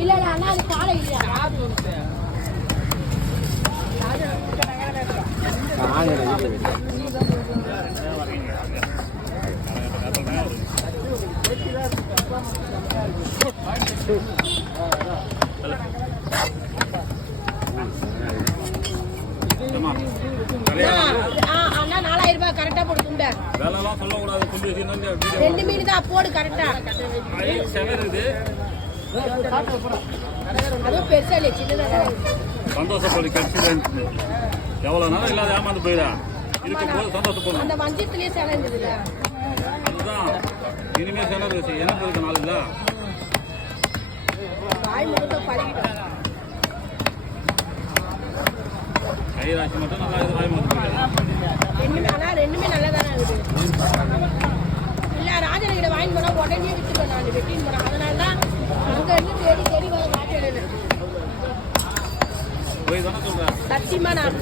இல்ல அண்ணா அது காலை இல்லையா அண்ணா 4000 ரூபாய் கரெக்டா போடு துண்டை. ரெண்டு மீன் தான் போடு கரெக்டா. அதுவும் பெருசா இல்லையா சின்னதா சந்தோஷப்படி கிடைச்சிது. எவ்வளவு நாள் இல்லாத ஏமாந்து போயிடா இருக்கும்போது சந்தோஷப்படும். அந்த வஞ்சத்திலேயே சேலை இருந்ததுல அதுதான் இனிமே சேலை எனக்கு இருக்க நாள் இல்ல வாய் மட்டும் பழகிட்டோம். கைராசி மட்டும் நல்லா இது வாய் மட்டும் ரெண்டுமே நல்லா தானே இருக்குது. இல்ல ராஜனகிட்ட வாங்கி போனா உடனே வித்துருவேன் நான் வெட்டின்னு போனேன். அதனால தான் அங்க இருந்து தேடி தேடி வர மாட்டேன். போய் தானே சொல்றேன் சத்தியமா நான்